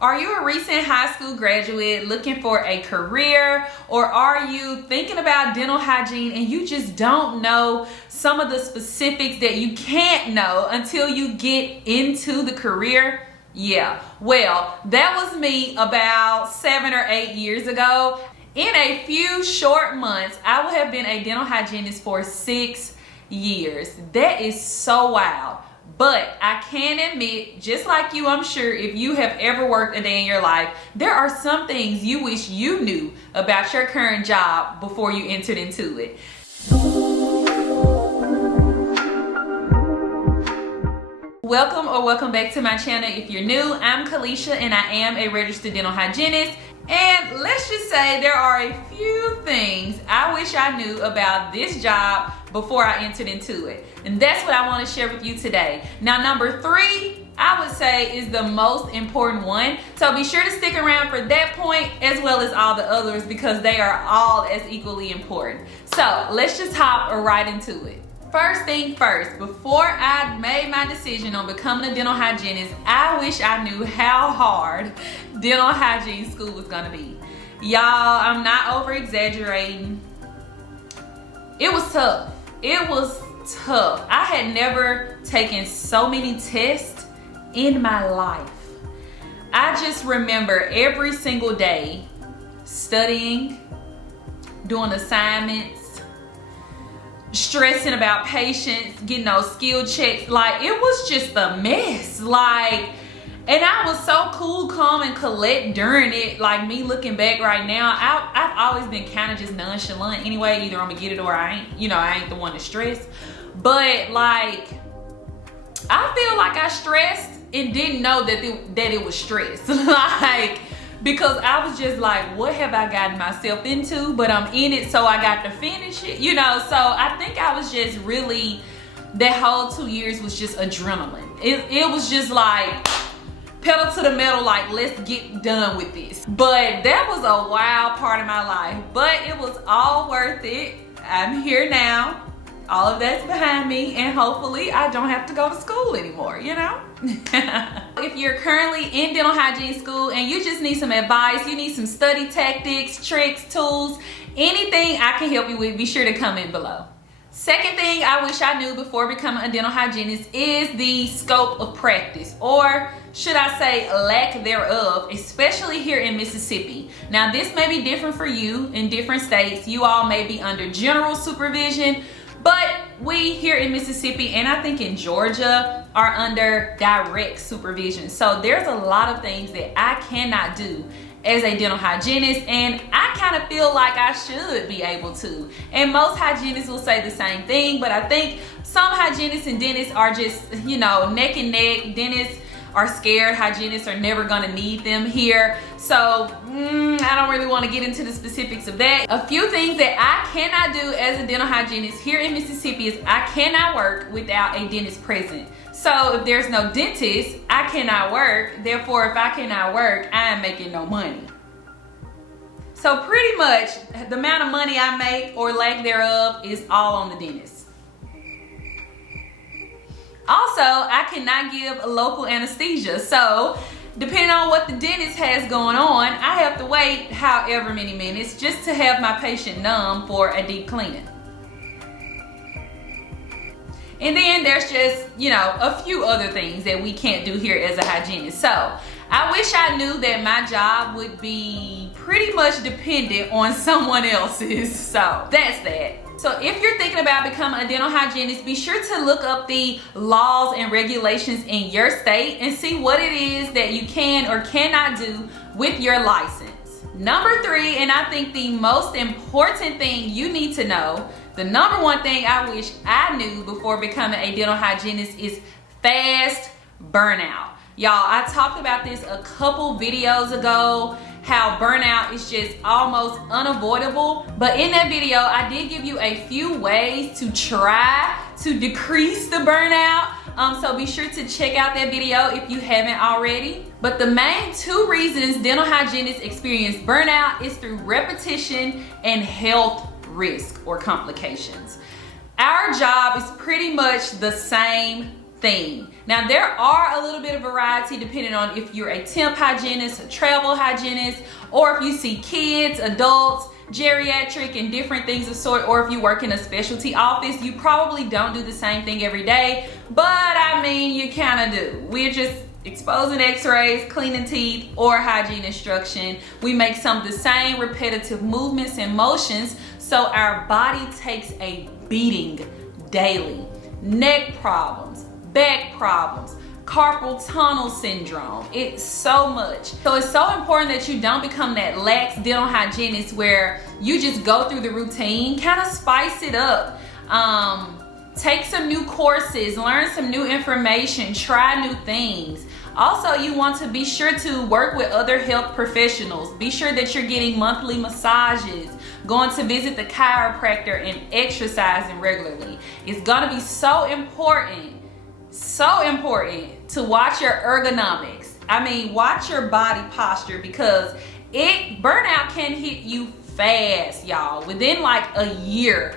Are you a recent high school graduate looking for a career, or are you thinking about dental hygiene and you just don't know some of the specifics that you can't know until you get into the career? Yeah, well, that was me about 7 or 8 years ago. In a few short months, I would have been a dental hygienist for 6 years. That is so wild. But I can admit, just like you, I'm sure if you have ever worked a day in your life, there are some things you wish you knew about your current job before you entered into it. Welcome back to my channel. If you're new, I'm Kalesha and I am a registered dental hygienist. And let's just say there are a few things I wish I knew about this job before I entered into it. And that's what I want to share with you today. Now, number 3, I would say, is the most important one. So be sure to stick around for that point as well as all the others, because they are all as equally important. So let's just hop right into it. First thing first, before I made my decision on becoming a dental hygienist, I wish I knew how hard dental hygiene school was gonna be. Y'all, I'm not over exaggerating. It was tough. It was tough. I had never taken so many tests in my life. I just remember every single day studying, doing assignments, stressing about patients, getting those skill checks. Like, it was just a mess. Like, and I was so cool, calm, and collect during it. Like, me looking back right now, I've always been kind of just nonchalant anyway. Either I'm gonna get it or I ain't. You know, I ain't the one to stress. But like, I feel like I stressed and didn't know that it was stress. Like, because I was just like, what have I gotten myself into? But I'm in it, so I got to finish it, you know? So I think I was just really, that whole 2 years was just adrenaline. It was just like, pedal to the metal, like, let's get done with this. But that was a wild part of my life, but it was all worth it. I'm here now. All of that's behind me, and hopefully I don't have to go to school anymore, you know? If you're currently in dental hygiene school and you just need some advice, you need some study tactics, tricks, tools, anything I can help you with, be sure to comment below. Second thing I wish I knew before becoming a dental hygienist is the scope of practice, or should I say lack thereof, especially here in Mississippi. Now, this may be different for you in different states. You all may be under general supervision, but we here in Mississippi, and I think in Georgia, are under direct supervision. So there's a lot of things that I cannot do as a dental hygienist, and I kind of feel like I should be able to. And most hygienists will say the same thing, but I think some hygienists and dentists are just, you know, neck and neck. Dentists are scared hygienists are never gonna need them here. So I don't really want to get into the specifics of that. A few things that I cannot do as a dental hygienist here in Mississippi is I cannot work without a dentist present. So if there's no dentist, I cannot work. Therefore, if I cannot work, I am making no money. So pretty much the amount of money I make or lack thereof is all on the dentist. Also, I cannot give local anesthesia. So depending on what the dentist has going on, I have to wait however many minutes just to have my patient numb for a deep cleaning. And then there's just, you know, a few other things that we can't do here as a hygienist. So I wish I knew that my job would be pretty much dependent on someone else's. So that's that. So if you're thinking about becoming a dental hygienist, be sure to look up the laws and regulations in your state and see what it is that you can or cannot do with your license. Number 3, and I think the most important thing you need to know, the number 1 thing I wish I knew before becoming a dental hygienist is fast burnout. Y'all, I talked about this a couple videos ago, how burnout is just almost unavoidable. But in that video, I did give you a few ways to try to decrease the burnout. So be sure to check out that video if you haven't already. But the main 2 reasons dental hygienists experience burnout is through repetition and health risk or complications. Our job is pretty much the same thing. Now there are a little bit of variety depending on if you're a temp hygienist, a travel hygienist, or if you see kids, adults, geriatric, and different things of sort, or if you work in a specialty office. You probably don't do the same thing every day, but I mean, you kind of do. We're just exposing x-rays, cleaning teeth, or hygiene instruction. We make some of the same repetitive movements and motions, so our body takes a beating daily. Neck problems, back problems, carpal tunnel syndrome, it's so much. So it's so important that you don't become that lax dental hygienist where you just go through the routine. Kind of spice it up. Take some new courses, learn some new information, try new things. Also, you want to be sure to work with other health professionals. Be sure that you're getting monthly massages, going to visit the chiropractor, and exercising regularly. It's gonna be so important to watch your ergonomics. I mean, watch your body posture, because burnout can hit you fast, y'all. Within like a year,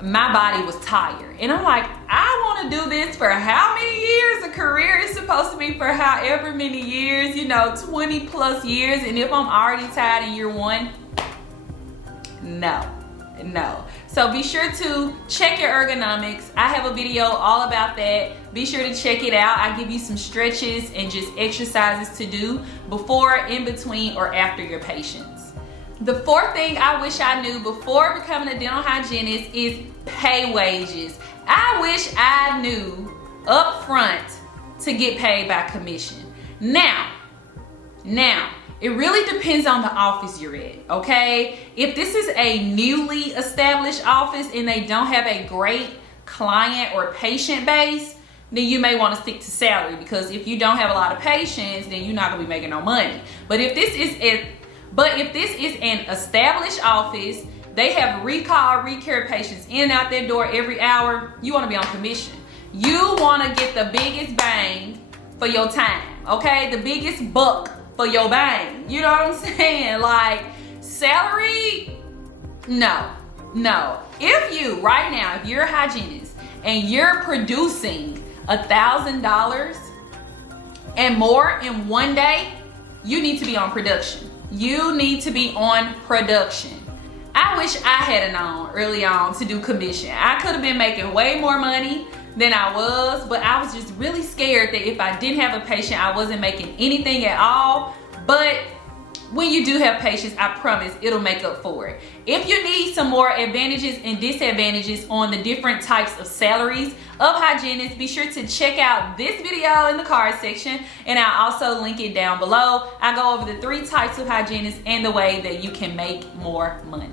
my body was tired. And I'm like, I want to do this for how many years? A career is supposed to be for however many years, 20 plus years. And if I'm already tired in year one, no. So be sure to check your ergonomics. I have a video all about that. Be sure to check it out. I give you some stretches and just exercises to do before, in between, or after your patients. The fourth thing I wish I knew before becoming a dental hygienist is pay wages. I wish I knew up front to get paid by commission. Now, it really depends on the office you're at, okay? If this is a newly established office and they don't have a great client or patient base, then you may want to stick to salary, because if you don't have a lot of patients, then you're not gonna be making no money. But if this is an established office, they have recare patients in and out their door every hour, you want to be on commission. You want to get the biggest bang for your time, okay? The biggest buck for your bang. You know what I'm saying? Like, salary, no. If you're a hygienist and you're producing $1,000 and more in one day, you need to be on production. You need to be on production. I wish I had known early on to do commission. I could have been making way more money than I was, but I was just really scared that if I didn't have a patient, I wasn't making anything at all. But when you do have patients, I promise it'll make up for it. If you need some more advantages and disadvantages on the different types of salaries of hygienists, be sure to check out this video in the card section, and I'll also link it down below. I go over the 3 types of hygienists and the way that you can make more money.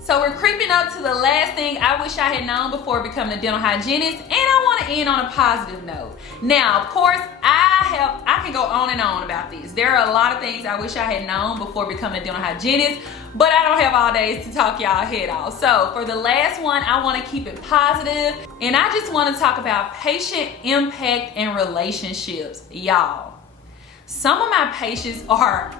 So we're creeping up to the last thing I wish I had known before becoming a dental hygienist, and I want to end on a positive note. Now, of course, I can go on and on about this. There are a lot of things I wish I had known before becoming a dental hygienist, but I don't have all days to talk y'all head off. So for the last one, I want to keep it positive, and I just want to talk about patient impact and relationships. Y'all, some of my patients are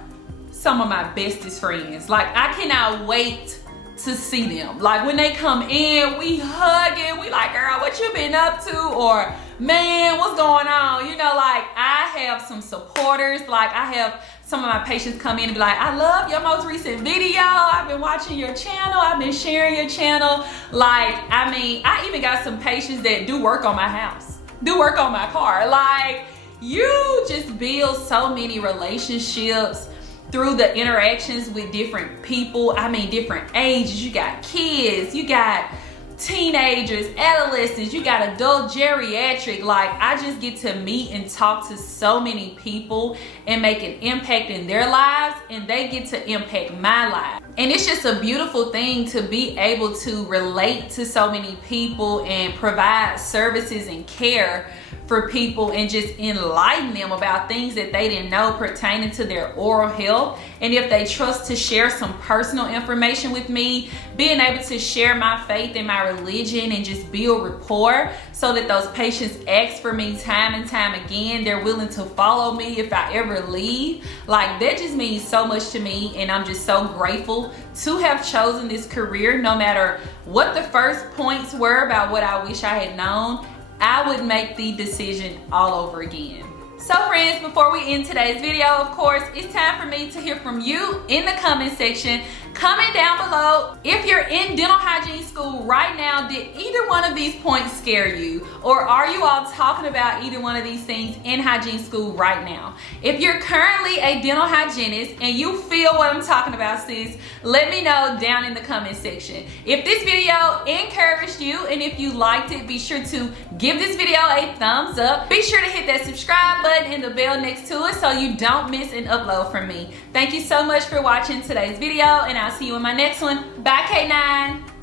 some of my bestest friends. Like, I cannot wait to see them. Like, when they come in, we hugging, we like, girl, what you been up to? Or, man, what's going on? Like, I have some supporters. Like, I have some of my patients come in and be like, I love your most recent video. I've been watching your channel. I've been sharing your channel. Like, I mean, I even got some patients that do work on my house, do work on my car. Like, you just build so many relationships through the interactions with different people. I mean, different ages. You got kids, you got teenagers, adolescents, you got adult, geriatric. Like, I just get to meet and talk to so many people and make an impact in their lives, and they get to impact my life. And it's just a beautiful thing to be able to relate to so many people and provide services and care for people and just enlighten them about things that they didn't know pertaining to their oral health. And if they trust to share some personal information with me, being able to share my faith and my religion and just build rapport so that those patients ask for me time and time again. They're willing to follow me if I ever leave. Like, that just means so much to me, and I'm just so grateful to have chosen this career, no matter what the first points were about what I wish I had known. I would make the decision all over again. So friends, before we end today's video, of course, it's time for me to hear from you in the comment section. Comment down below if you're in dental hygiene school right now. Did either one of these points scare you? Or are you all talking about either one of these things in hygiene school right now? If you're currently a dental hygienist and you feel what I'm talking about, sis, let me know down in the comment section. If this video encouraged you and if you liked it, be sure to give this video a thumbs up. Be sure to hit that subscribe button and the bell next to it so you don't miss an upload from me. Thank you so much for watching today's video, and I'll see you in my next one. Bye, K9.